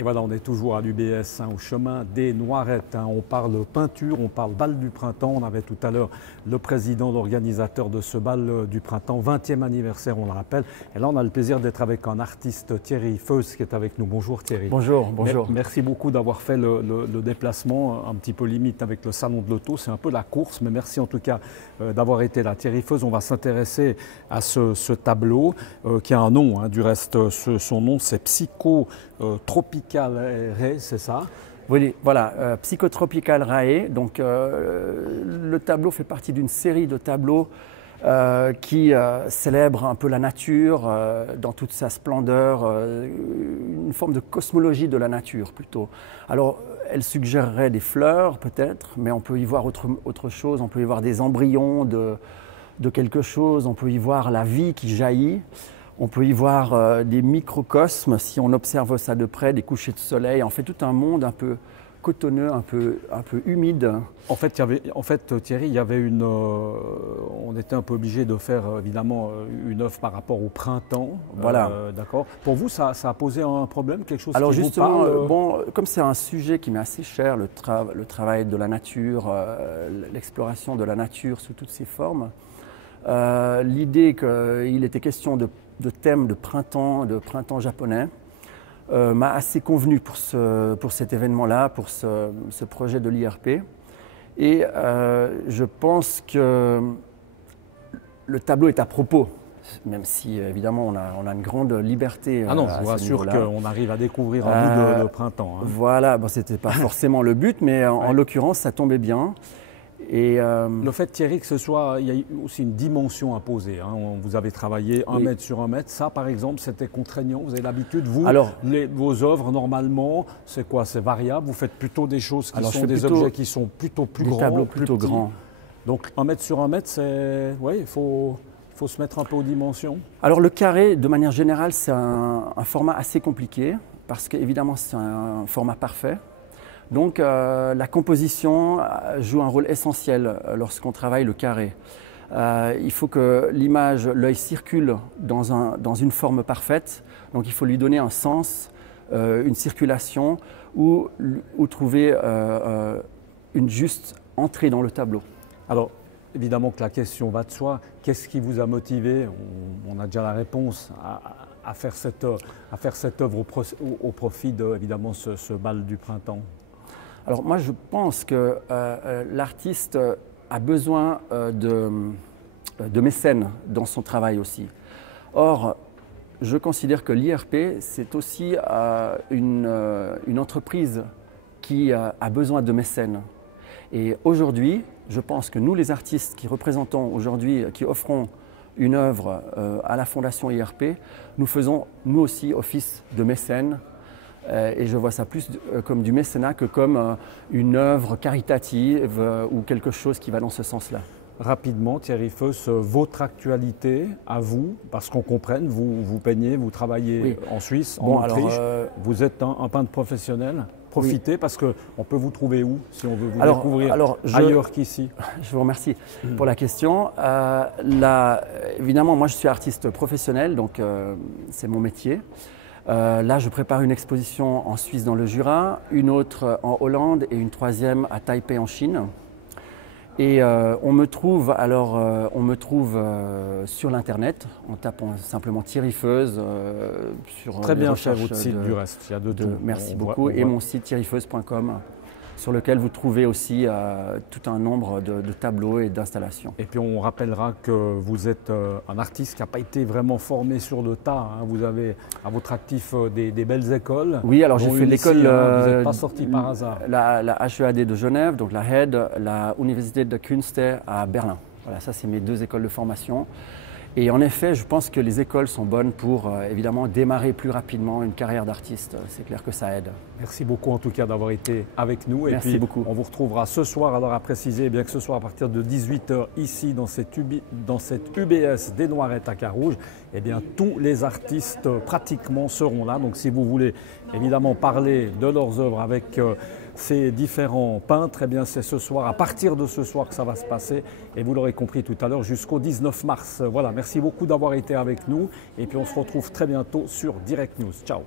Et voilà, on est toujours à l'UBS, au chemin des Noirettes. On parle peinture, on parle bal du printemps. On avait tout à l'heure le président, l'organisateur de ce bal du printemps, 20e anniversaire, on le rappelle. Et là, on a le plaisir d'être avec un artiste, Thierry Feuz, qui est avec nous. Bonjour Thierry. Bonjour, bonjour. Merci beaucoup d'avoir fait le déplacement, un petit peu limite avec le salon de l'auto. C'est un peu la course, mais merci en tout cas d'avoir été là. Thierry Feuz, on va s'intéresser à ce tableau qui a un nom, du reste, son nom c'est Psychotropical Rae, c'est ça? Oui, voilà, Psychotropical Rae. Donc, le tableau fait partie d'une série de tableaux qui célèbre un peu la nature dans toute sa splendeur, une forme de cosmologie de la nature plutôt. Alors, elle suggérerait des fleurs peut-être, mais on peut y voir autre chose, on peut y voir des embryons de quelque chose, on peut y voir la vie qui jaillit. On peut y voir des microcosmes, si on observe ça de près, des couchers de soleil. On fait tout un monde un peu cotonneux, un peu humide. En fait, Thierry, il y avait on était un peu obligé de faire évidemment une œuvre par rapport au printemps. Voilà. D'accord. Pour vous, ça a posé un problème, quelque chose Alors qui justement, vous parle comme c'est un sujet qui m'est assez cher, le travail de la nature, l'exploration de la nature sous toutes ses formes, l'idée qu'il était question de thème de printemps japonais m'a assez convenu pour cet événement-là, pour ce projet de l'IRP. Et je pense que le tableau est à propos, même si évidemment on a une grande liberté. Ah non, je vous rassure qu'on arrive à découvrir un bout de printemps. Voilà, bon, c'était pas forcément le but, mais en l'occurrence ça tombait bien. Et le fait, Thierry, il y a aussi une dimension à poser. Vous avez travaillé 1 mètre sur 1 mètre. Ça, par exemple, c'était contraignant. Vous avez l'habitude, vous, vos œuvres, normalement, c'est quoi? C'est variable. Vous faites plutôt des choses qui sont des objets qui sont plutôt plus grands. Des tableaux plutôt grands. Donc 1 mètre sur 1 mètre, il faut se mettre un peu aux dimensions. Alors le carré, de manière générale, c'est un format assez compliqué parce qu'évidemment, c'est un format parfait. Donc la composition joue un rôle essentiel lorsqu'on travaille le carré. Il faut que l'image, l'œil circule dans une forme parfaite, donc il faut lui donner un sens, une circulation ou trouver une juste entrée dans le tableau. Alors évidemment que la question va de soi, qu'est-ce qui vous a motivé, on a déjà la réponse, à faire cette œuvre au profit de évidemment ce bal du printemps? Alors moi je pense que l'artiste a besoin de mécènes dans son travail aussi. Or, je considère que l'IRP c'est aussi une entreprise qui a besoin de mécènes. Et aujourd'hui, je pense que nous les artistes qui représentons aujourd'hui, qui offrons une œuvre à la Fondation IRP, nous faisons nous aussi office de mécènes. Et je vois ça plus comme du mécénat que comme une œuvre caritative ou quelque chose qui va dans ce sens-là. Rapidement, Thierry Feuz, votre actualité à vous, parce qu'on comprenne, vous peignez, vous travaillez en Suisse, en Autriche, vous êtes un peintre professionnel. Profitez parce qu'on peut vous trouver où si on veut vous découvrir ailleurs qu'ici? Je vous remercie pour la question. Évidemment, moi je suis artiste professionnel, donc c'est mon métier. Là, je prépare une exposition en Suisse dans le Jura, une autre en Hollande et une troisième à Taipei en Chine. Et on me trouve sur l'internet en tapant simplement Thierry Feuz sur très bien fait votre site du reste. Il y a de tout. Merci beaucoup. Et mon site thierryfeuz.com sur lequel vous trouvez aussi tout un nombre de tableaux et d'installations. Et puis on rappellera que vous êtes un artiste qui n'a pas été vraiment formé sur le tas. Vous avez à votre actif des belles écoles. Oui, alors j'ai fait l'école. Vous n'êtes pas sorti par hasard. La HEAD de Genève, donc la HED, la Universität der Künste à Berlin. Voilà, ça c'est mes 2 écoles de formation. Et en effet, je pense que les écoles sont bonnes pour évidemment démarrer plus rapidement une carrière d'artiste. C'est clair que ça aide. Merci beaucoup en tout cas d'avoir été avec nous. Merci beaucoup. On vous retrouvera ce soir, alors à préciser, bien que ce soir à partir de 18 h ici dans cette UBS des Noirettes à Carouge. Eh bien, tous les artistes pratiquement seront là. Donc si vous voulez évidemment parler de leurs œuvres avec ces différents peintres, eh bien c'est ce soir, à partir de ce soir que ça va se passer. Et vous l'aurez compris tout à l'heure, jusqu'au 19 mars. Voilà, merci beaucoup d'avoir été avec nous. Et puis on se retrouve très bientôt sur Direct News. Ciao.